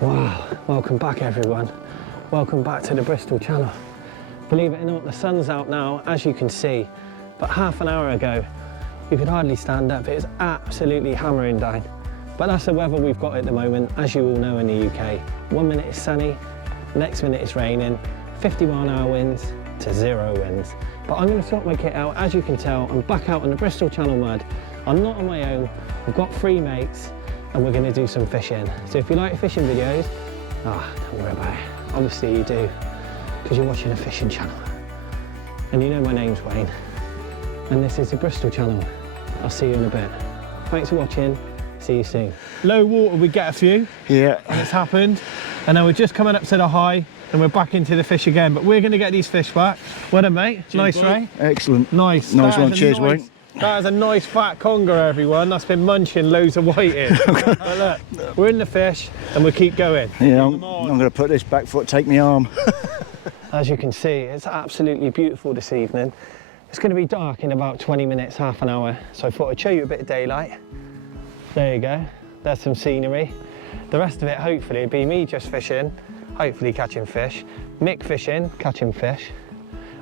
Wow, welcome back everyone. Welcome back to the Bristol Channel. Believe it or not, the sun's out now, as you can see, but half an hour ago, you could hardly stand up. It's absolutely hammering down. But that's the weather we've got at the moment, as you all know in the UK. 1 minute it's sunny, next minute it's raining, 50-mile-an-hour winds to 0 winds. But I'm going to sort my kit out. As you can tell, I'm back out on the Bristol Channel mud. I'm not on my own, I've got 3 mates, and we're going to do some fishing. So if you like fishing videos, don't worry about it. Obviously you do, because you're watching a fishing channel. And you know my name's Wayne, and this is the Bristol Channel. I'll see you in a bit. Thanks for watching, see you soon. Low water, we get a few. Yeah. And it's happened. And now we're just coming up to the high, and we're back into the fish again, but we're going to get these fish back. Well done, mate. Cheers, nice, Ray. Excellent. Nice. Nice one. Cheers, Wayne. That is a nice fat conger, everyone. That's been munching loads of whiting. But look, we're in the fish and we'll keep going. Yeah, I'm going to put this back foot, take my arm. As you can see, it's absolutely beautiful this evening. It's going to be dark in about 20 minutes, half an hour. So I thought I'd show you a bit of daylight. There you go. There's some scenery. The rest of it, hopefully, will be me just fishing, hopefully catching fish, Mick fishing, catching fish,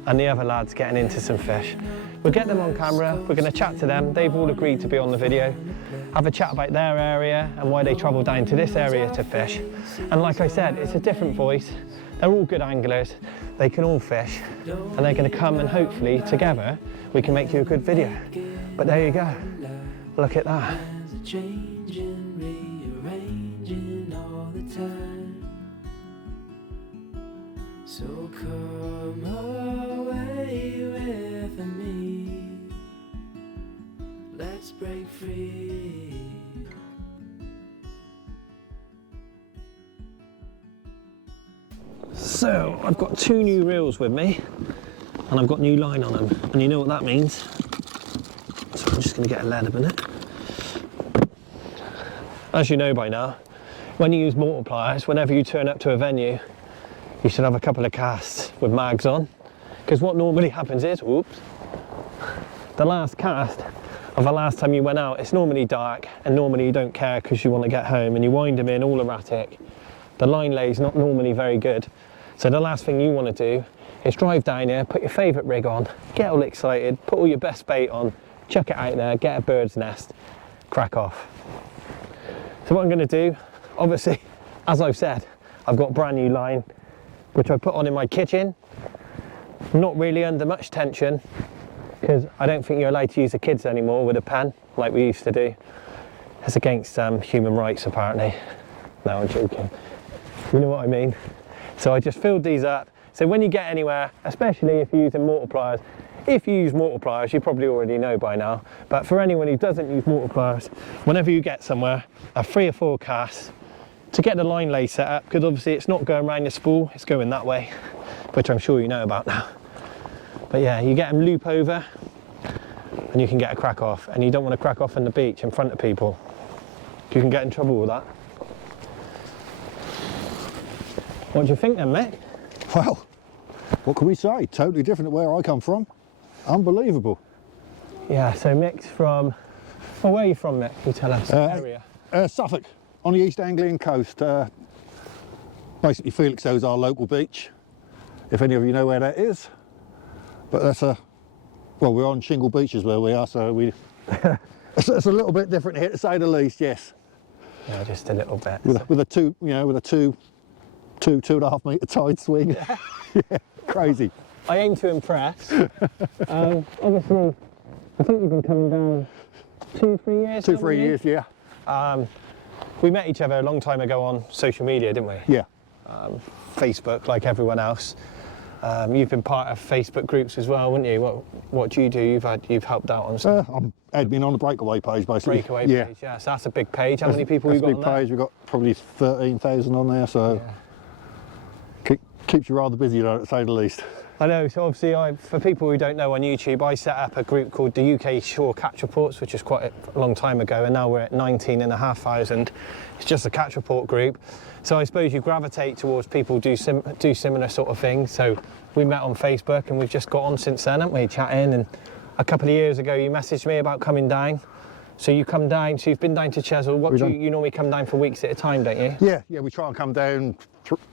and the other lads getting into some fish. We'll get them on camera, we're going to chat to them, they've all agreed to be on the video, have a chat about their area and why they travel down to this area to fish. And like I said, it's a different voice, they're all good anglers, they can all fish, and they're going to come and hopefully together we can make you a good video. But there you go, look at that. So come away with me, let's break free. So I've got 2 new reels with me and I've got new line on them, and you know what that means. So I'm just going to get a lead a minute. As you know by now, when you use multipliers, whenever you turn up to a venue, you should have a couple of casts with mags on, because what normally happens is, whoops, the last cast of the last time you went out, it's normally dark and normally you don't care because you want to get home, and you wind them in all erratic. The line lay's not normally very good, so the last thing you want to do is drive down here, put your favourite rig on, get all excited, put all your best bait on, chuck it out there, get a bird's nest, crack off. So what I'm going to do, obviously, as I've said, I've got brand new line which I put on in my kitchen, not really under much tension, because I don't think you're allowed to use the kids anymore with a pen like we used to do. It's against human rights apparently. No, I'm joking. You know what I mean? So I just filled these up. So when you get anywhere, especially if you're using multipliers, if you use multipliers, you probably already know by now, but for anyone who doesn't use multipliers, whenever you get somewhere, have 3 or 4 casts to get the line lay set up, because obviously it's not going around the spool, it's going that way, which I'm sure you know about now. But yeah, you get them loop over and you can get a crack off, and you don't want to crack off on the beach in front of people. You can get in trouble with that. What do you think then, Mick? Well, what can we say? Totally different to where I come from. Unbelievable. Yeah, so Mick's from, well, where are you from, Mick? Can you tell us the area? Suffolk, on the East Anglian coast. Basically Felixstowe is our local beach, if any of you know where that is. But that's well, we're on shingle beaches where we are, so we it's a little bit different here to say the least, yes. Yeah, just a little bit. With a 2.5 metre tide swing. Yeah. Yeah, crazy. I aim to impress. Obviously, I think you've been coming down 2-3 years. 2-3 years, yeah. We met each other a long time ago on social media, didn't we? Yeah. Facebook, like everyone else. You've been part of Facebook groups as well, wouldn't you? What do you do? You've helped out on stuff. I'm admin on the breakaway page, basically. Breakaway page, yeah. So that's a big page. How many people have you got on that? That's a big page. We've got probably 13,000 on there, so keeps you rather busy, though, to say the least. I know, so obviously for people who don't know, on YouTube I set up a group called the UK Shore Catch Reports, which is quite a long time ago, and now we're at 19,500. It's just a catch report group. So I suppose you gravitate towards people who do similar sort of things. So we met on Facebook and we've just got on since then, haven't we, chatting. And a couple of years ago you messaged me about coming down, So you come down, so you've been down to Chesil. What do you normally come down for weeks at a time, don't you? Yeah, we try and come down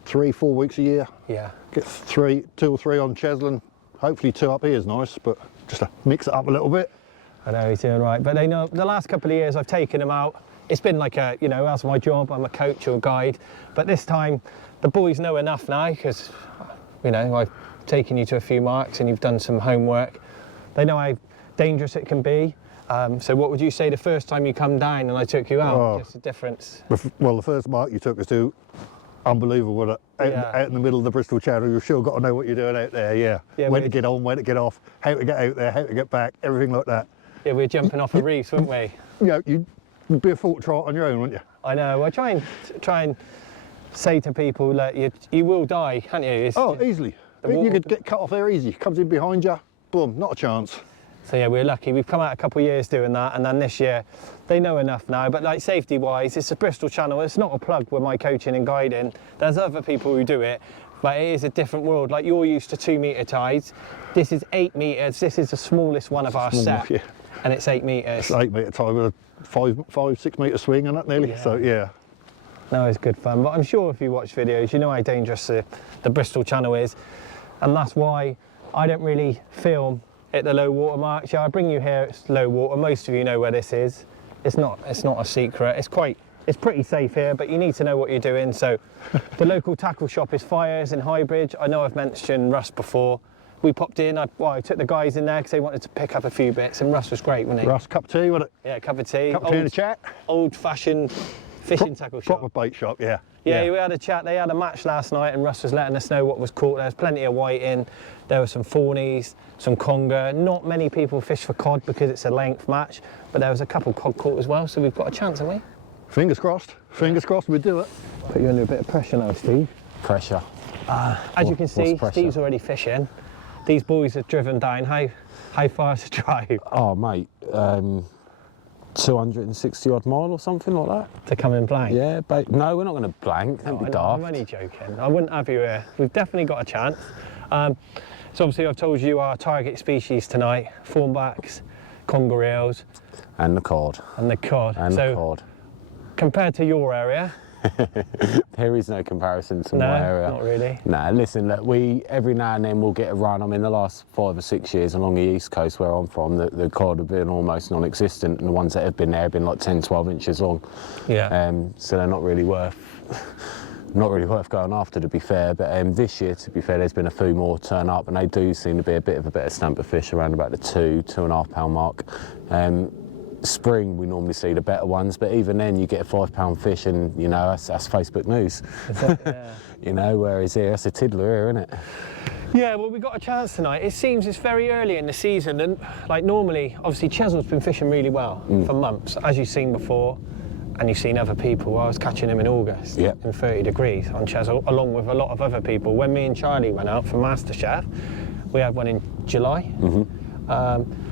3-4 weeks a year. Yeah. Get 2 or 3 on Chesil, and hopefully 2 up here is nice, but just to mix it up a little bit. I know he's doing right, but they know the last couple of years I've taken him out. It's been like a, you know, that's my job. I'm a coach or a guide, but this time the boys know enough now because, you know, I've taken you to a few marks and you've done some homework. They know how dangerous it can be. So what would you say the first time you come down and I took you out? Oh, just the difference. Well, the first mark you took us to, unbelievable. Out in the middle of the Bristol Channel, you've sure got to know what you're doing out there. Yeah, when to get on, when to get off, how to get out there, how to get back, everything like that. Yeah, we were jumping off the reefs, weren't we? Yeah, you'd be a fool to try it on your own, wouldn't you? I know. I try and say to people that you will die, can't you? Easily. You could get cut off there easy. Comes in behind you, boom, not a chance. So yeah, we're lucky. We've come out a couple of years doing that, and then this year they know enough now. But like safety-wise, it's a Bristol Channel. It's not a plug with my coaching and guiding. There's other people who do it, but it is a different world. Like you're used to 2 metre tides. This is 8 metres. This is the smallest one of our set, and it's 8 metres. It's 8 metre tide with a 5-6 metre swing on it nearly. Yeah. So yeah. No, it's good fun. But I'm sure if you watch videos, you know how dangerous the Bristol Channel is, and that's why I don't really film at the low water marks. Yeah, I bring you here, it's low water. Most of you know where this is. It's not a secret. It's pretty safe here, but you need to know what you're doing. So the local tackle shop is Fires in Highbridge. I know I've mentioned Russ before. We popped in, I took the guys in there because they wanted to pick up a few bits, and Russ was great, wasn't he? Russ, cup of tea, wasn't it? Yeah, cup of tea. Cup of tea in the chat. Old fashioned fishing tackle shop. Proper bait shop, yeah. Yeah, we had a chat. They had a match last night and Russ was letting us know what was caught. There was plenty of whiting. There were some fawnies, some conger. Not many people fish for cod because it's a length match, but there was a couple cod caught as well, so we've got a chance, haven't we? Fingers crossed. Fingers crossed we do it. Put you under a bit of pressure now, Steve. Pressure. As you can see, Steve's already fishing. These boys have driven down. How far is the drive? Oh, mate. 260 odd mile or something like that. To come in blank? Yeah, but no, we're not going to blank. Don't be daft. I'm only joking. I wouldn't have you here. We've definitely got a chance. So obviously I've told you our target species tonight, thornbacks, conger eels. And the cod. And the cod. And the cod. Compared to your area? There is no comparison to my area. Not really. No, listen, look, every now and then we'll get a run. I mean, the last 5 or 6 years along the east coast where I'm from, the cod have been almost non-existent, and the ones that have been there have been like 10, 12 inches long. Yeah. So they're not really worth going after, to be fair. But this year, to be fair, there's been a few more turn up, and they do seem to be a bit of a better stamp of fish, around about the 2.5 pound mark. Spring we normally see the better ones, but even then you get a 5 pound fish and you know that's Facebook news. Yeah. You know, whereas here that's a tiddler here, isn't it? Yeah, well, we got a chance tonight. It seems it's very early in the season, and like normally, obviously Chesil's been fishing really well for months, as you've seen before, and you've seen other people. I was catching him in August in 30 degrees on Chesil, along with a lot of other people. When me and Charlie went out for MasterChef, we had one in July.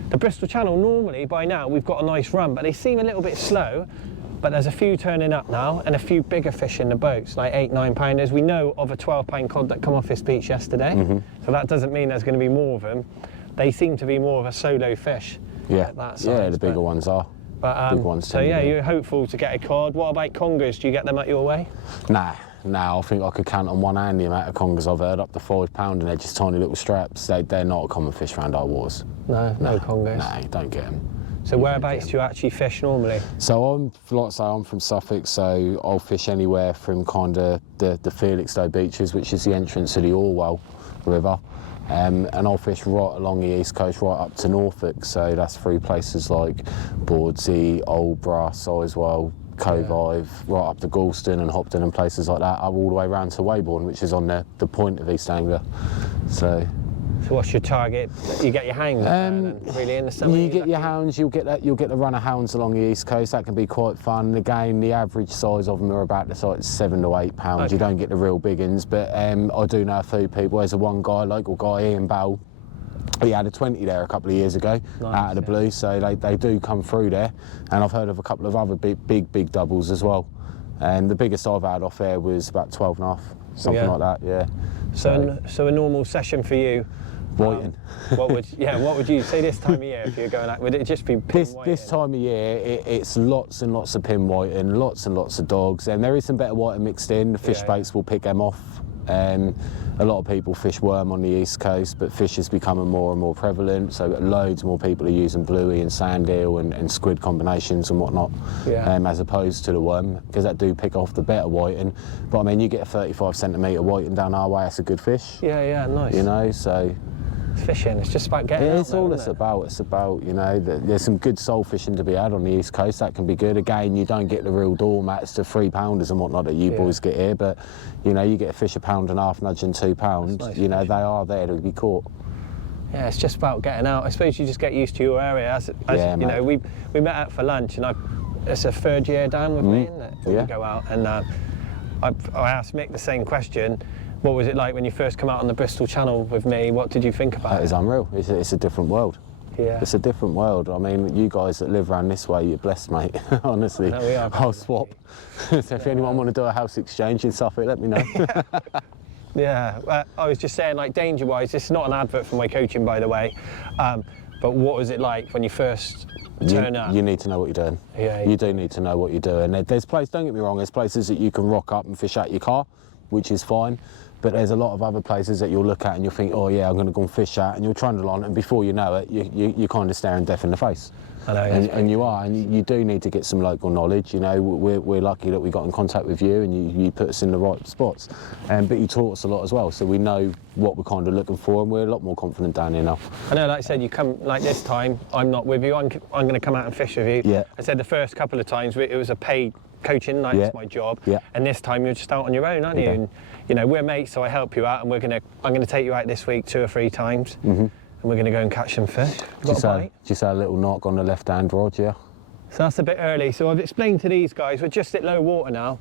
The Bristol Channel, normally by now we've got a nice run, but they seem a little bit slow. But there's a few turning up now and a few bigger fish in the boats, like 8, 9 pounders. We know of a 12 pound cod that come off this beach yesterday, so that doesn't mean there's going to be more of them. They seem to be more of a solo fish. Yeah, that size, yeah, the bigger ones are. But, big ones. So yeah, you're hopeful to get a cod. What about congers? Do you get them at your way? Nah. I think I could count on one hand the amount of congers I've heard up to 5 pound, and they're just tiny little straps. They're not a common fish around our waters. No congers. No, you don't get them. So whereabouts do you actually fish normally? So I'm from Suffolk, so I'll fish anywhere from kind of the Felixstowe beaches, which is the entrance to the Orwell River, and I'll fish right along the east coast, right up to Norfolk. So that's through places like Bordsey, Oldborough, Sizewell, Cove Ive, right up to Galston and Hopton and places like that, up all the way round to Weybourne, which is on the point of East Anglia. So what's your target? You get your hounds really in the summer? You get your hounds, you'll get the run of hounds along the east coast. That can be quite fun. Again, the average size of them are about the size 7 to 8 pounds. Okay. You don't get the real big ones, but I do know a few people. There's one guy, local guy, Ian Bell. He had a 20 there a couple of years ago, out of the blue, so they do come through there. And I've heard of a couple of other big doubles as well. And the biggest I've had off there was about 12.5, something like that, yeah. So a normal session for you, Whiting. What would you say this time of year if you're going out? Would it just be pin whiting? This time of year, it's lots and lots of pin whiting, lots and lots of dogs, and there is some better whiting mixed in. The fish baits will pick them off. A lot of people fish worm on the east coast, but fish is becoming more and more prevalent, so loads more people are using bluey and sand eel and squid combinations and whatnot, as opposed to the worm, because that do pick off the better whiting. But I mean, you get a 35 centimetre whiting down our way, that's a good fish. Yeah, nice. You know, so fishing, it's just about getting out it's there, all isn't it's about, you know, there's some good soul fishing to be had on the east coast, that can be good. Again, you don't get the real doormats to 3 pounders and whatnot that you boys get here, but you know, you get a fish £1.5 pound, nudging £2, nice you know, fish. they are there to be caught. Yeah, it's just about getting out. I suppose you just get used to your area. As you know, we met out for lunch, and it's a 3rd year down with me, isn't it? We go out, and I asked Mick the same question. What was it like when you first come out on the Bristol Channel with me? What did you think about it? That is unreal. It's a different world. Yeah. It's a different world. I mean, you guys that live around this way, you're blessed, mate. Honestly. No, we are. I'll swap. So if anyone want to do a house exchange in Suffolk, let me know. Yeah, I was just saying, like, danger-wise, this is not an advert for my coaching, by the way, but what was it like when you first turn up? You need to know what you're doing. Yeah. You do need to know what you're doing. There's places, don't get me wrong, there's places that you can rock up and fish out your car, which is fine. But there's a lot of other places that you'll look at and you'll think, oh yeah, I'm going to go and fish out, and you'll trundle on, and before you know it, you're kind of staring death in the face. I know, and you are, and you do need to get some local knowledge. You know, we're lucky that we got in contact with you, and you put us in the right spots. But you taught us a lot as well, so we know what we're kind of looking for, and we're a lot more confident down here now. I know, like I said, you come, like this time, I'm not with you, I'm going to come out and fish with you. Yeah. I said the first couple of times, it was a paid coaching, like it's my job. Yeah. And this time you're just out on your own, aren't you? Okay. And, you know, we're mates, so I help you out, and I'm going to take you out this week 2 or 3 times, and we're going to go and catch some fish. Just a little knock on the left-hand rod, yeah? So that's a bit early. So I've explained to these guys, we're just at low water now.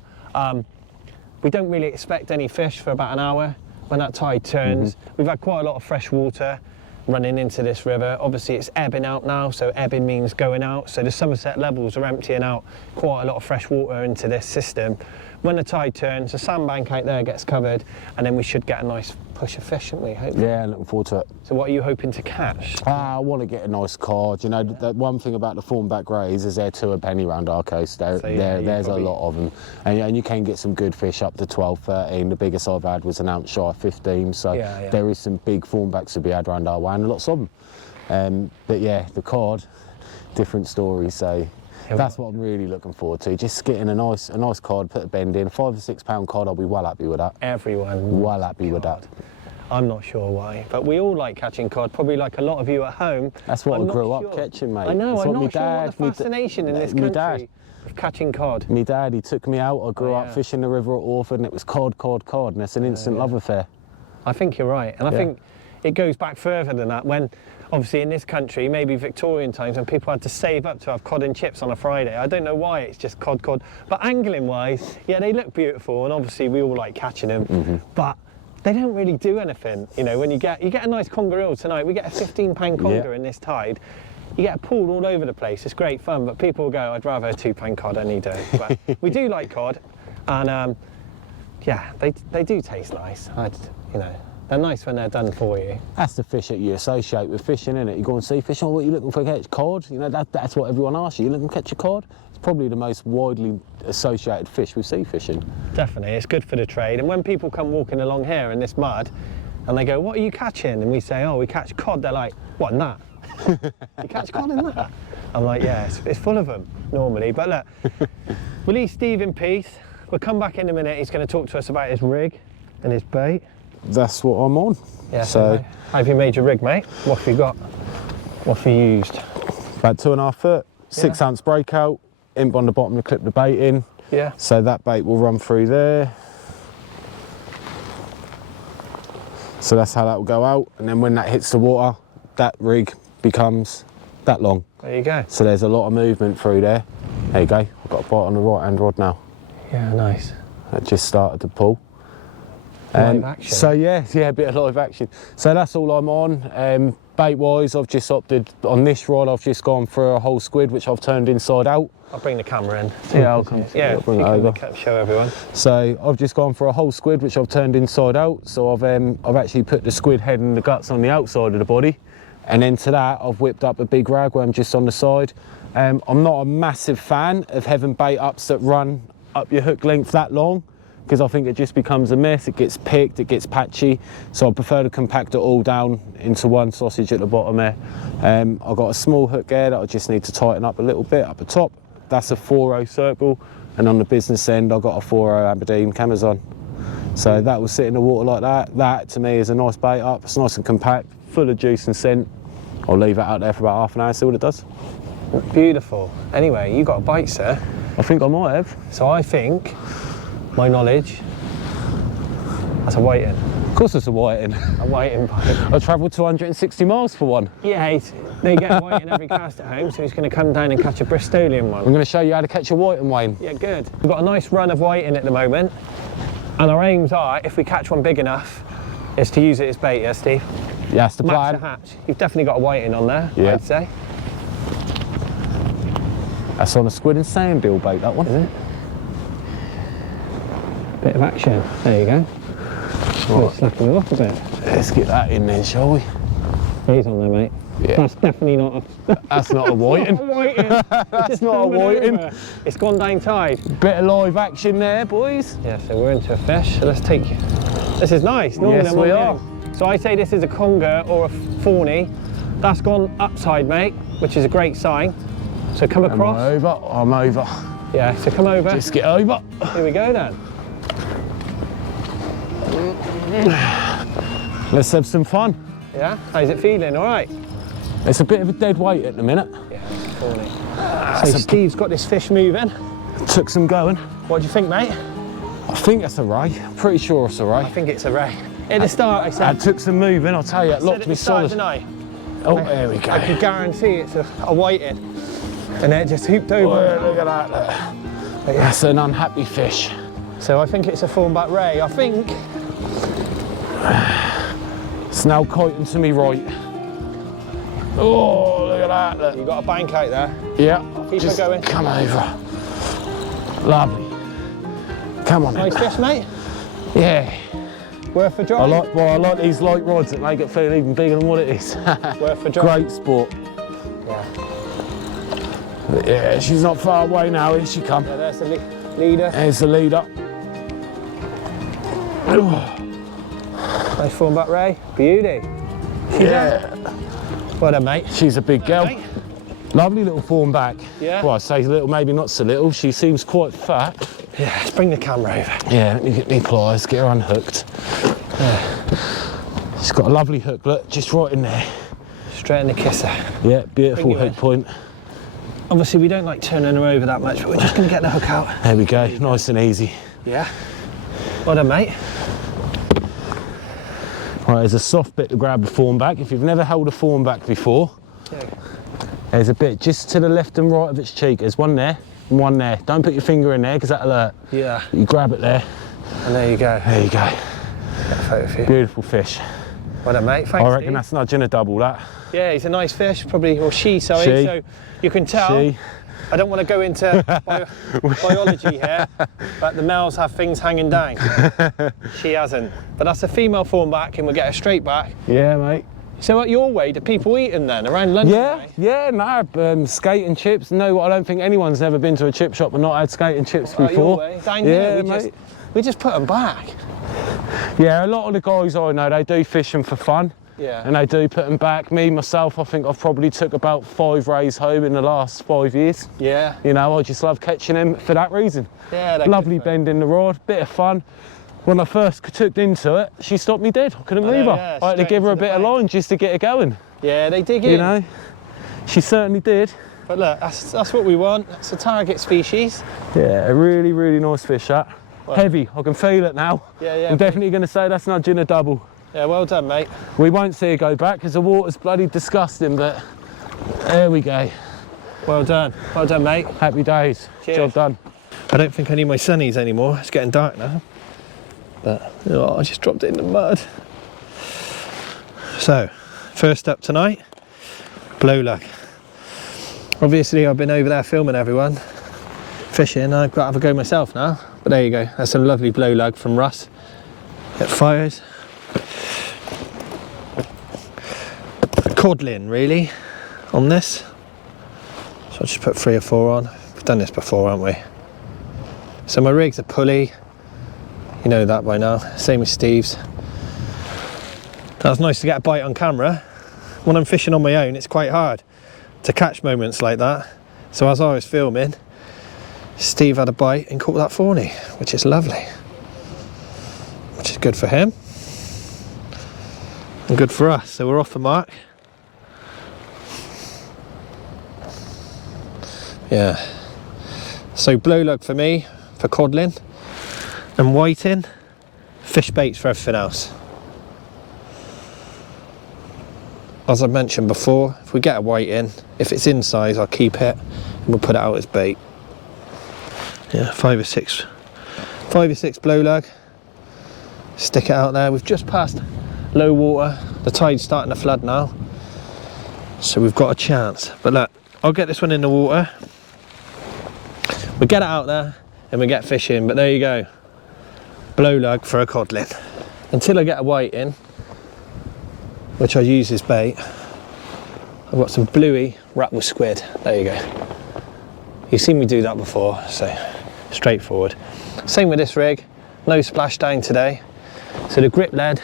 We don't really expect any fish for about an hour. When that tide turns, we've had quite a lot of fresh water running into this river. Obviously it's ebbing out now, so ebbing means going out. So the Somerset levels are emptying out quite a lot of fresh water into this system. When the tide turns, the sandbank out there gets covered, and then we should get a nice push of fish, shouldn't we? Hopefully. Yeah, looking forward to it. So what are you hoping to catch? I want to get a nice cod. You know, the one thing about the thornback greys is they're 2 a penny round our coast. There's a lot of them. And you can get some good fish up to 12, 13. The biggest I've had was an ounce shy of 15. So there is some big thornbacks to be had round our way, and lots of them. But yeah, the cod, different story. So that's what I'm really looking forward to. Just getting a nice cod, put a bend in. £5 or £6 cod, I'll be well happy with that. Everyone. Well happy with that. I'm not sure why, but we all like catching cod, probably like a lot of you at home. That's what I grew up catching, mate. I know, That's I'm what not sure what the fascination in this country of catching cod. My dad, he took me out, I grew up fishing the river at Orford, and it was cod, and it's an instant love affair. I think you're right, and I think it goes back further than that. When, obviously in this country, maybe Victorian times, when people had to save up to have cod and chips on a Friday. I don't know why it's just cod. But angling wise, yeah, they look beautiful, and obviously we all like catching them, but they don't really do anything. You know, when you get a nice conger eel tonight, we get a £15 conger in this tide. You get pulled all over the place. It's great fun, but people will go, I'd rather a £2 cod any day. But we do like cod, and yeah, they do taste nice. You know, they're nice when they're done for you. That's the fish that you associate with fishing, isn't it? You go and see fish, oh, what are you looking for? Catch cod? You know, that's what everyone asks you. You looking to catch a cod? It's probably the most widely associated fish with sea fishing. Definitely, it's good for the trade. And when people come walking along here in this mud, and they go, what are you catching? And we say, oh, we catch cod. They're like, what, in that? You catch cod in that? I'm like, yeah, it's full of them normally. But look, we'll leave Steve in peace. We'll come back in a minute. He's going to talk to us about his rig and his bait. That's what I'm on. Yeah, so how have you made your rig, mate? What have you got? What have you used? About 2.5 foot, 6 ounce breakout, imp on the bottom to clip the bait in. Yeah. So that bait will run through there. So that's how that will go out. And then when that hits the water, that rig becomes that long. There you go. So there's a lot of movement through there. There you go. I've got a bite on the right hand rod now. Yeah, nice. That just started to pull. Live action. So yeah, a bit of live action. So that's all I'm on. bait wise, I've just opted on this rod. I've just gone for a whole squid, which I've turned inside out. I'll bring the camera in. Yeah, I'll come. Yeah, I'll bring it over. Show everyone. So I've just gone for a whole squid, which I've turned inside out. So I've actually put the squid head and the guts on the outside of the body, and then to that I've whipped up a big ragworm just on the side. I'm not a massive fan of having bait ups that run up your hook length that long, because I think it just becomes a mess. It gets picked, it gets patchy. So I prefer to compact it all down into one sausage at the bottom there. I've got a small hook there that I just need to tighten up a little bit up the top. That's a 4-0 circle, and on the business end I've got a 4-0 Aberdeen Camazon. So that will sit in the water like that. That to me is a nice bait up. It's nice and compact, full of juice and scent. I'll leave it out there for about half an hour, see what it does. Beautiful. Anyway, you got a bite, sir. I think I might have. So I think, my knowledge, that's a whiting. Of course it's a whiting. A whiting bite. I travelled 260 miles for one. Yeah, they get a whiting every cast at home, so he's going to come down and catch a Bristolian one. I'm going to show you how to catch a whiting, Wayne. Yeah, good. We've got a nice run of whiting at the moment, and our aims are, if we catch one big enough, is to use it as bait, yeah, Steve? Yeah, that's the Match plan. the hatch. You've definitely got a whiting on there, Yeah. I'd say. That's on a squid and sand bill bait, that one. Is it? Bit of action. There you go. Oh, slapping it off a bit. Let's get that in then, shall we? He's on there, mate. Yeah. That's definitely not a... That's not a whiting. That's not a whiting. It's gone down tide. Bit of live action there, boys. Yeah, so we're into a fish. So let's take you. This is nice. Normally Yes, I'm on we the are. end. So I say this is a conger or a fawny. That's gone upside, mate, which is a great sign. So come across. I'm over. Yeah, so come over. Just get over. Here we go then. Let's have some fun. Yeah? How's it feeling? All right? It's a bit of a dead weight at the minute. Yeah, it's a fawny. So Steve's got this fish moving. Took some going. What do you think, mate? I think that's a ray. Pretty sure it's a ray. I think it's a ray. At the start, I said. I took some moving, I'll tell you, it locked me solid. Oh, there we go. I can guarantee it's a whiting. And then it just hooped over. Oh, look at that there. That's an unhappy fish. So I think it's a thornback ray. I think. It's now kiting to me right. Oh, look at that. Look. You got a bank out there. Yeah. Keep just her going. Come over. Lovely. Come on. Nice fish, mate. Yeah. Worth a drive. I like these light rods that make it feel even bigger than what it is. Worth a drive. Great sport. Yeah. But yeah, she's not far away now. Here she comes. Yeah, there's the leader. There's the leader. Nice thornback ray. Beauty. Yeah. Well done, mate. She's a big girl. Mate. Lovely little thornback. Yeah. Well, I say little, maybe not so little. She seems quite fat. Yeah, let's bring the camera over. Yeah, let me get me pliers, get her unhooked. Yeah. She's got a lovely hook, look, just right in there. Straight in the kisser. Yeah, beautiful hook point. Obviously, we don't like turning her over that much, but we're just going to get the hook out. There we go, nice and easy. Yeah. Well done, mate. Right, there's a soft bit to grab the thornback. If you've never held a thornback before, Yeah. there's a bit just to the left and right of its cheek. There's one there and one there. Don't put your finger in there because that'll hurt. Yeah. You grab it there. And there you go. There you go. Get a photo for you. Beautiful fish. Well done, mate. Thanks, I reckon Steve. that's nudging a double, that. Yeah, he's a nice fish, probably, or she, sorry. She. So you can tell. She. I don't want to go into biology here, but the males have things hanging down. She hasn't. But that's a female thornback, and we'll get her straight back. Yeah, mate. So at your way, do people eat them then, around London? Yeah, yeah, no, skate and chips. No, I don't think anyone's ever been to a chip shop and not had skate and chips At your before. way? Down Yeah, here, mate. we just put them back. Yeah, a lot of the guys I know, they do fish them for fun. Yeah. And they do put them back. Me, myself, I think I've probably took about 5 rays home in the last 5 years. Yeah. You know, I just love catching them for that reason. Yeah, Lovely bend in the rod, bit of fun. When I first took into it, she stopped me dead. I couldn't move her. yeah, I had to straight give her a into the bit of bank. line just to get her going. Yeah, they dig in. You know, she certainly did. But look, that's what we want. It's a target species. Yeah, a really, really nice fish that. Heavy, I can feel it now. Yeah, yeah. I'm definitely going to say that's nudging a double. Yeah, well done, mate. We won't see her go back because the water's bloody disgusting, but there we go. Well done. Well done, mate. Happy days. Cheers. Job done. I don't think I need my sunnies anymore. It's getting dark now. But I just dropped it in the mud. So, First up tonight, blow lug. Obviously I've been over there filming everyone fishing. I've got to have a go myself now, but there you go. That's some lovely blow lug from Russ. It fires. Codling really on this, so I'll just put 3 or 4 on. We've done this before, haven't we? So my rig's a pulley, you know that by now, same as Steve's. That was nice to get a bite on camera. When I'm fishing on my own, it's quite hard to catch moments like that. So as I was filming, Steve had a bite and caught that fawny, which is lovely. Which is good for him and good for us. So we're off the mark. Yeah. So blow lug for me, for codling, and whiting, fish baits for everything else. As I mentioned before, if we get a white in, if it's in size, I'll keep it and we'll put it out as bait. Yeah, 5 or 6 blow lug. Stick it out there. We've just passed low water. The tide's starting to flood now, so we've got a chance. But look, I'll get this one in the water. We get it out there and we get fishing. But there you go, blow lug for a codling. Until I get a white in, which I use as bait, I've got some bluey wrapped with squid. There you go. You've seen me do that before, so straightforward. Same with this rig, no splashdown today. So the grip lead,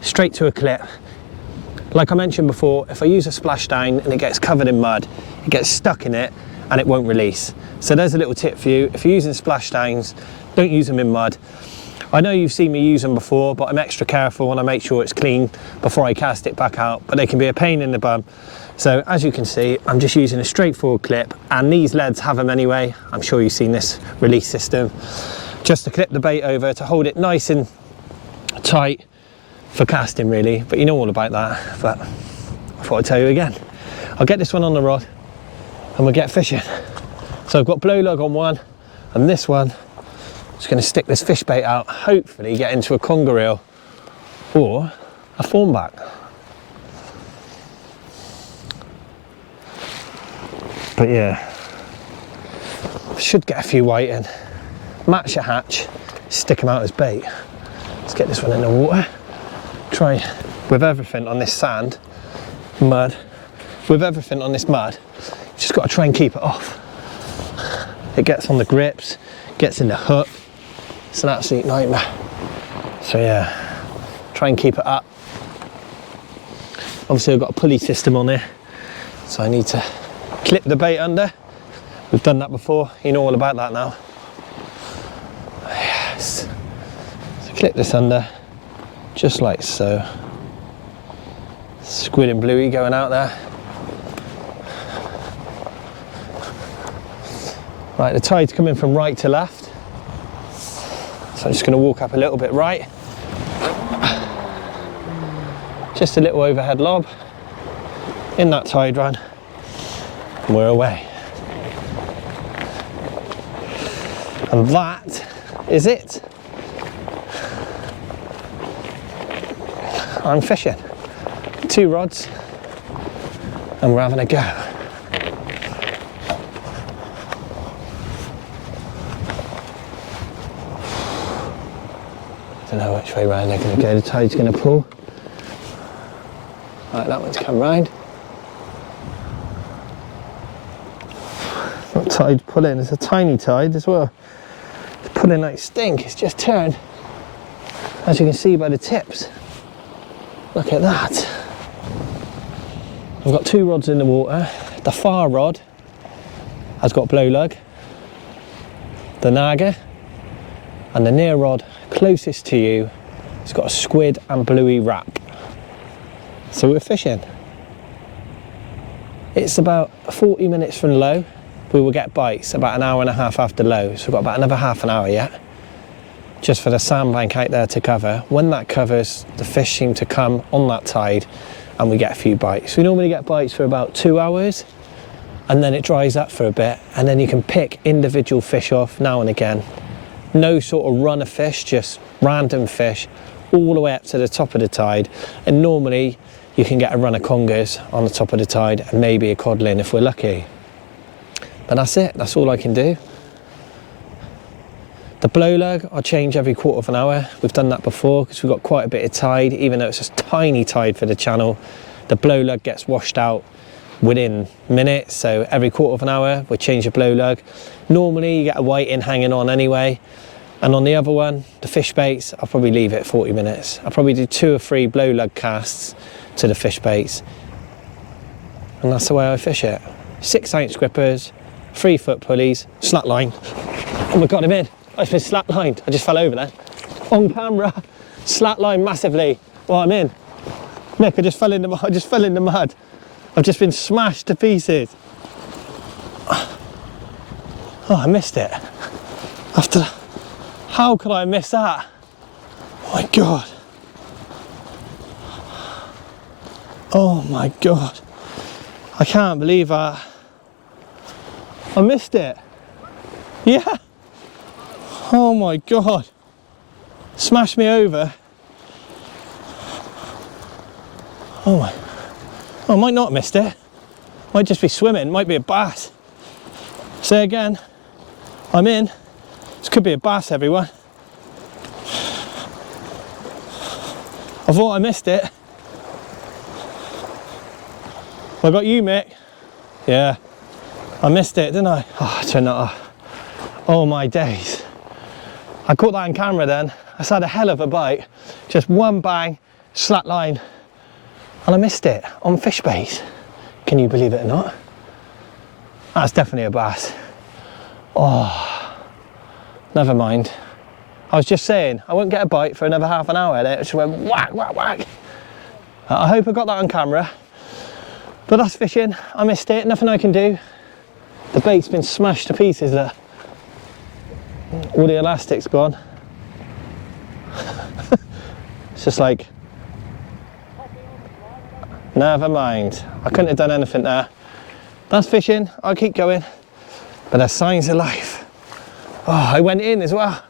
straight to a clip. Like I mentioned before, if I use a splashdown and it gets covered in mud, it gets stuck in it and it won't release. So there's a little tip for you. If you're using splashdowns, don't use them in mud. I know you've seen me use them before, but I'm extra careful and I make sure it's clean before I cast it back out, but they can be a pain in the bum. So as you can see, I'm just using a straightforward clip, and these leads have them anyway. I'm sure you've seen this release system. Just to clip the bait over to hold it nice and tight for casting really, but you know all about that, but I thought I'd tell you again. I'll get this one on the rod and we'll get fishing. So I've got blow lug on one, and this one, just going to stick this fish bait out, hopefully get into a conger reel or a thornback. But yeah, should get a few white in. Match a hatch, stick them out as bait. Let's get this one in the water. Try with everything on this sand, mud, with everything on this mud, just got to try and keep it off. It gets on the grips, gets in the hook. It's an absolute nightmare. So yeah, try and keep it up. Obviously I've got a pulley system on here, so I need to clip the bait under. We've done that before, you know all about that now. Yes. So clip this under, just like so. Squid and bluey going out there. Right, the tide's coming from right to left. So I'm just going to walk up a little bit right. Just a little overhead lob in that tide run, and we're away. And that is it. I'm fishing. 2 rods and we're having a go. Don't know which way round they're going to go. The tide's going to pull. Right, that one's come round. That tide's pulling. It's a tiny tide as well. It's pulling like stink. It's just turned, as you can see by the tips. Look at that. I've got 2 rods in the water. The far rod has got blow lug, the naga, and the near rod closest to you, it's got a squid and bluey wrap. So we're fishing. It's about 40 minutes from low. We will get bites about an hour and a half after low, so we've got about another half an hour yet, just for the sandbank out there to cover. When that covers, the fish seem to come on that tide and we get a few bites. We normally get bites for about 2 hours, and then it dries up for a bit, and then you can pick individual fish off now and again. No sort of run of fish, just random fish all the way up to the top of the tide. And normally you can get a run of congers on the top of the tide and maybe a codlin if we're lucky. But that's it, that's all I can do. The blow lug, I'll change every quarter of an hour. We've done that before because we've got quite a bit of tide, even though it's a tiny tide for the channel. The blow lug gets washed out within minutes, so every quarter of an hour we change the blow lug. Normally you get a whiting hanging on anyway, and on the other one, the fish baits, I'll probably leave it 40 minutes. I'll probably do 2 or 3 blow lug casts to the fish baits, and that's the way I fish it. 6-ounce grippers, 3-foot pulleys, slack line. Oh my god, I'm in. I've been slack lined. I just fell over there. On camera, slack line massively. Well, I'm in. Nick, I just fell in the mud. I've just been smashed to pieces. Oh, I missed it. How could I miss that? Oh my god. Oh my god. I can't believe that. I missed it. Yeah. Oh my god. Smashed me over. Oh my. Oh, I might not have missed it. Might just be swimming, might be a bass. Say again. I'm in. This could be a bass, everyone. I thought I missed it. I got you, Mick. Yeah. I missed it, didn't I? Oh, I turned that off. Oh my days. I caught that on camera then. I had a hell of a bite. Just one bang, slack line. And I missed it on fish baits. Can you believe it or not? That's definitely a bass. Oh, never mind. I was just saying, I won't get a bite for another half an hour. And it just went whack, whack, whack. I hope I got that on camera. But that's fishing. I missed it, nothing I can do. The bait's been smashed to pieces there. All the elastic's gone. It's just like, never mind. I couldn't have done anything there. That's fishing, I'll keep going. But there's signs of life. Oh, I went in as well.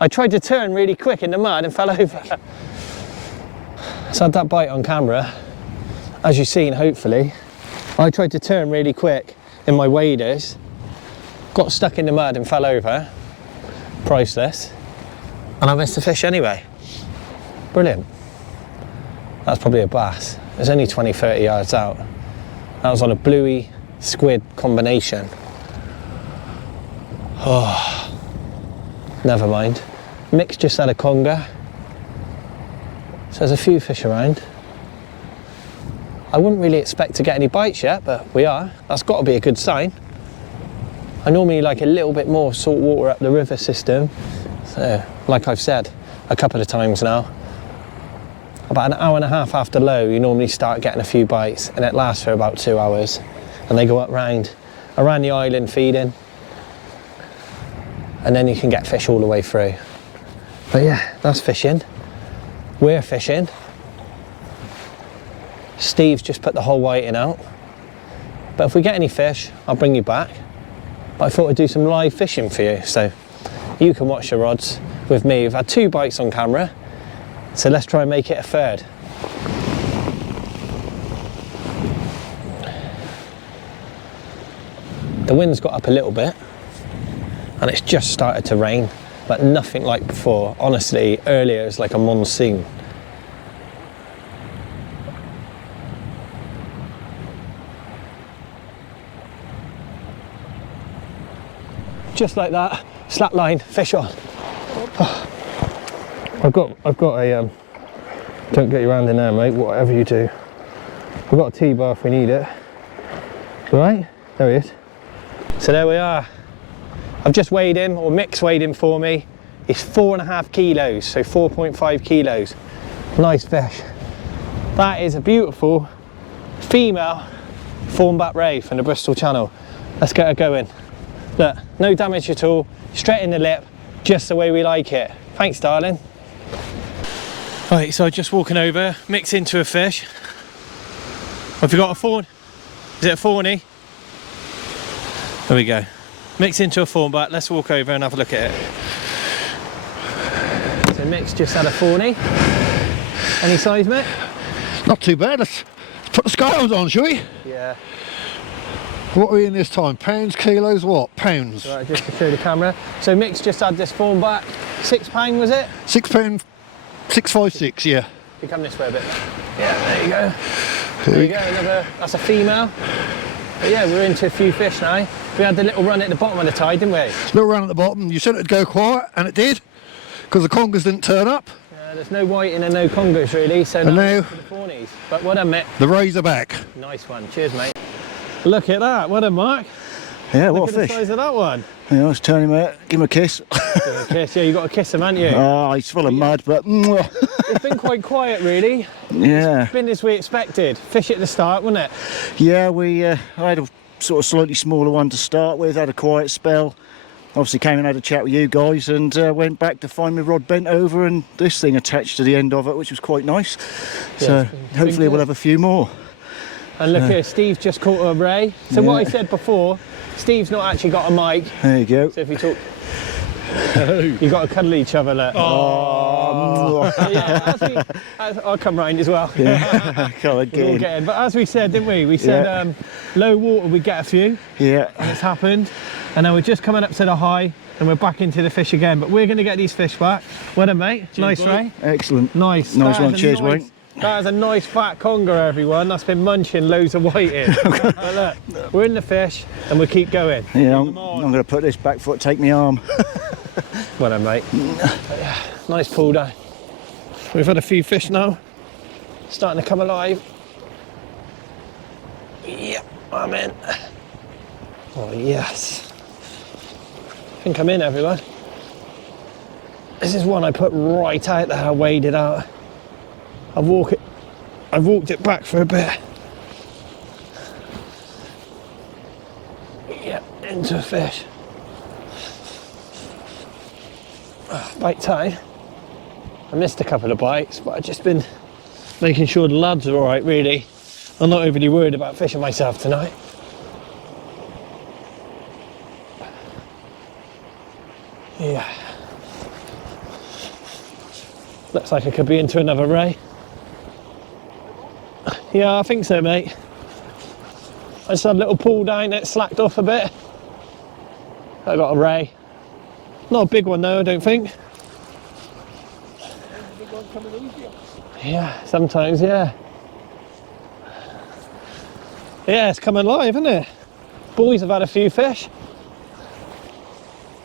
I tried to turn really quick in the mud and fell over. So I had that bite on camera, as you've seen hopefully. I tried to turn really quick in my waders, got stuck in the mud and fell over. Priceless. And I missed the fish anyway. Brilliant. That's probably a bass. It's only 20-30 yards out. That was on a bluey squid combination. Oh, never mind. Mick's just had a conger. So there's a few fish around. I wouldn't really expect to get any bites yet, but we are. That's got to be a good sign. I normally like a little bit more salt water up the river system. So, like I've said a couple of times now, about an hour and a half after low, you normally start getting a few bites, and it lasts for about 2 hours. And they go up around the island feeding. And then you can get fish all the way through. But yeah, that's fishing. We're fishing. Steve's just put the whole whiting out. But if we get any fish, I'll bring you back. But I thought I'd do some live fishing for you, so you can watch the rods with me. We've had 2 bites on camera, so let's try and make it a 3rd. The wind's got up a little bit, and it's just started to rain, but nothing like before. Honestly, earlier it was like a monsoon. Just like that, slack line, fish on. Oh. I've got a, don't get your hand in there, mate, whatever you do. We've got a T-bar if we need it. All right, there he is. So there we are. I've just weighed him, or Mick's weighed him for me. It's 4.5 kilos, so 4.5 kilos. Nice fish. That is a beautiful female thornback ray from the Bristol Channel. Let's get her going. Look, no damage at all, straight in the lip, just the way we like it. Thanks, darling. Right, so just walking over, Mick's into a fish. Have you got a fawn? Is it a fawny? There we go. Mick's into a thornback, let's walk over and have a look at it. So Mick's just had a fawny. Any size, Mick? Not too bad. Let's put the scales on, shall we? Yeah. What are we in this time? Pounds, kilos, what? Pounds. Right, just to show the camera. So Mick's just had this fawn back. £6 was it? £6, 656, yeah. You come this way a bit. Yeah, there you go. There you go, another, that's a female. But yeah, we're into a few fish now. We had the little run at the bottom of the tide, didn't we? Little run at the bottom. You said it'd go quiet, and it did, because the congers didn't turn up. There's no whiting and no congers really, so now for the fawnies. But well done, Mick. The razorback. Nice one. Cheers, mate. Look at that. Well done, Mark. Yeah, Look what at a fish. the size of that one. Yeah, I was telling him, give him a kiss. Give him a kiss. Yeah, you got to kiss him, haven't you? Oh, he's full of mud, but It's been quite quiet, really. yeah. It's been as we expected. Fish at the start, wasn't it? Yeah, I had a sort of slightly smaller one to start with, had a quiet spell. Obviously came and had a chat with you guys and went back to find my rod bent over and this thing attached to the end of it, which was quite nice. Yeah, so hopefully we'll have a few more. And look here, Steve just caught a ray. So what I said before, Steve's not actually got a mic. There you go. So if you talk, you got to cuddle each other. Look. Oh. Yeah, I'll come round as well. Yeah. Come again. But as we said, didn't we? We said low water we'd get a few. Yeah. And it's happened. And now we're just coming up to the high and we're back into the fish again. But we're going to get these fish back. Well done, mate. Cheers, nice, buddy. Ray. Excellent. Nice. Nice one. Cheers, Wayne. That is a nice fat conger, everyone. That's been munching loads of whiting. But look, we're in the fish and we'll keep going. Yeah, I'm going to put this back foot, take my arm. Well done, mate. Yeah, nice pull down. We've had a few fish now. Starting to come alive. Yep, I'm in. Oh, yes. I think I'm in, everyone. This is one I put right out there. I weighed it out. I've walked it back for a bit. Yep, into a fish. Bite tied. I missed a couple of bites, but I've just been making sure the lads are all right, really. I'm not overly worried about fishing myself tonight. Yeah. Looks like I could be into another ray. Yeah, I think so, mate. I just had a little pull down, it slacked off a bit. I got a ray. Not a big one though, I don't think. Yeah, sometimes, yeah. Yeah, it's coming live, isn't it? Boys have had a few fish.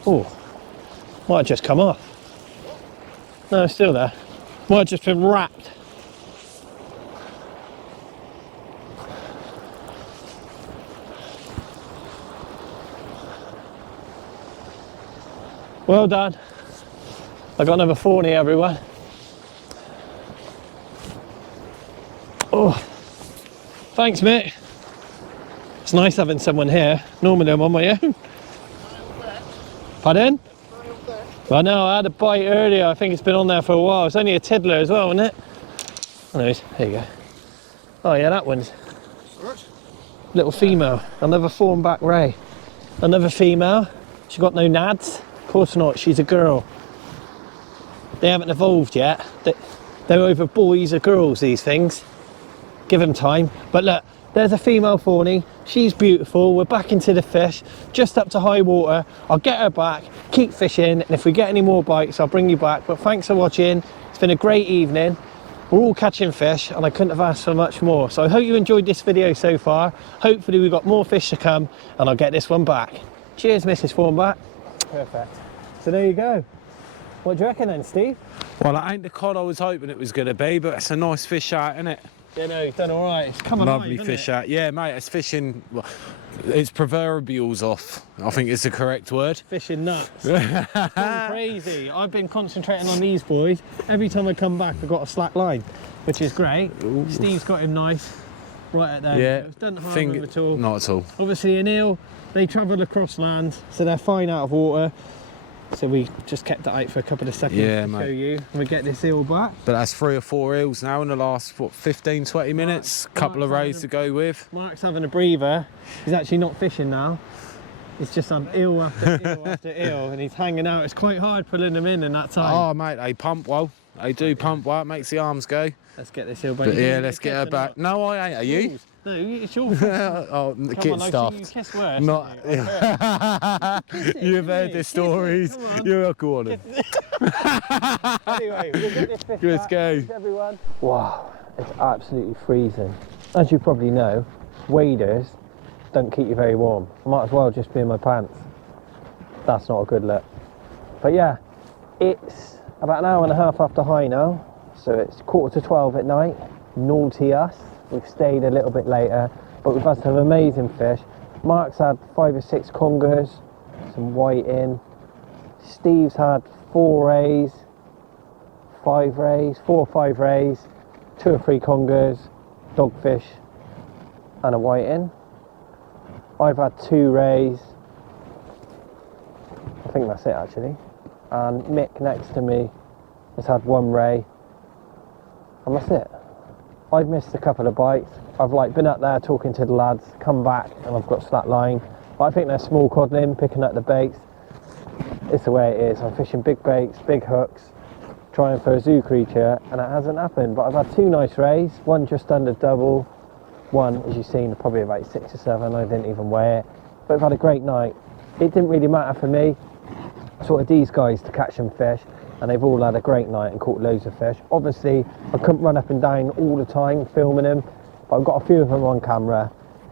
Oh, might have just come off. No, it's still there. Might have just been wrapped. Well done. I got another fawny, everyone. Oh, thanks, mate. It's nice having someone here. Normally I'm on my own. Pardon? I know, I had a bite earlier. I think it's been on there for a while. It's only a tiddler as well, isn't it? Anyways, there you go. Oh yeah, that one's little female. Another fawn back ray. Another female. She got no nads. Of course not, she's a girl. They haven't evolved yet. They're over boys or girls, these things. Give them time. But look, there's a female fawny. She's beautiful. We're back into the fish, just up to high water. I'll get her back, keep fishing, and if we get any more bites, I'll bring you back. But thanks for watching. It's been a great evening. We're all catching fish, and I couldn't have asked for much more. So I hope you enjoyed this video so far. Hopefully we've got more fish to come, and I'll get this one back. Cheers, Mrs. Fawnback. Perfect. So there you go. What do you reckon then, Steve? Well, that ain't the cod I was hoping it was going to be, but it's a nice fish out, isn't it? Yeah, no, he's done all right. It's coming Lovely alive, fish out. Yeah, mate, it's fishing. Well, it's proverbials off. I think it's the correct word. Fishing nuts. It's gone crazy. I've been concentrating on these boys. Every time I come back, I've got a slack line, which is great. Ooh. Steve's got him nice right at there. Yeah, It doesn't harm him at all. Not at all. Obviously, an eel, they travel across land, so they're fine out of water. So we just kept that out for a couple of seconds to show you, and we get this eel back. But that's 3 or 4 eels now in the last, what, 15, 20 minutes? Couple of rays to go with. Mark's having a breather. He's actually not fishing now. He's just had ill after ill after ill, and he's hanging out. It's quite hard pulling him in that time. Oh, mate, they pump well. They do pump well. It makes the arms go. Let's get this ill But baby. yeah, let's get her back. No, I ain't. Are you? No, it's your fault. Oh, Come kid on, stuffed. you kiss worse. Not. You've heard the stories. You're go on. Anyway, we'll get this fish Let's back. go. Thanks, everyone. Wow, it's absolutely freezing. As you probably know, waders don't keep you very warm. I might as well just be in my pants. That's not a good look. But yeah, it's about an hour and a half after high now, so it's 11:45 at night. Naughty us. We've stayed a little bit later, but we've had some amazing fish. Mark's had 5 or 6 congers, some whiting. Steve's had 4 rays, 5 rays, 4 or 5 rays, 2 or 3 congers, dogfish, and a whiting. I've had 2 rays. I think that's it actually. And Mick next to me has had 1 ray, and that's it. I've missed a couple of bites. I've been up there talking to the lads, come back and I've got slack line. But I think they're small codling, picking up the baits. It's the way it is. I'm fishing big baits, big hooks, trying for a zoo creature, and it hasn't happened. But I've had 2 nice rays, 1 just under double, 1, as you've seen, probably about 6 or 7. I didn't even weigh it. But I've had a great night. It didn't really matter for me. I sorted these guys to catch some fish, and they've all had a great night and caught loads of fish. Obviously, I couldn't run up and down all the time filming them, but I've got a few of them on camera,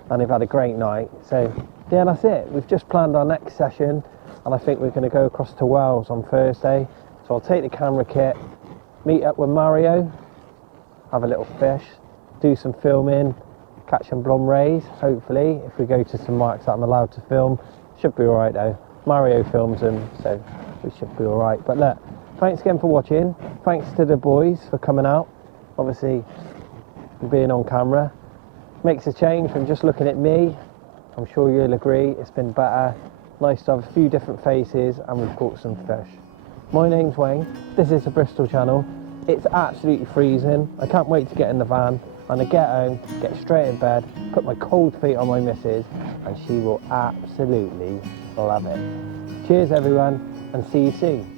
and they've had a great night. So, yeah, that's it. We've just planned our next session, and I think we're going to go across to Wales on Thursday. So I'll take the camera kit, meet up with Mario, have a little fish, do some filming, catch some blom rays, hopefully. If we go to some marks that I'm allowed to film, should be all right though. Mario films them, so we should be all right. But look, thanks again for watching. Thanks to the boys for coming out. Obviously, being on camera makes a change from just looking at me. I'm sure you'll agree, it's been better. Nice to have a few different faces, and we've caught some fish. My name's Wayne, this is the Bristol Channel. It's absolutely freezing. I can't wait to get in the van. I'm gonna get home, get straight in bed, put my cold feet on my missus, and she will absolutely love it. Cheers everyone, and see you soon.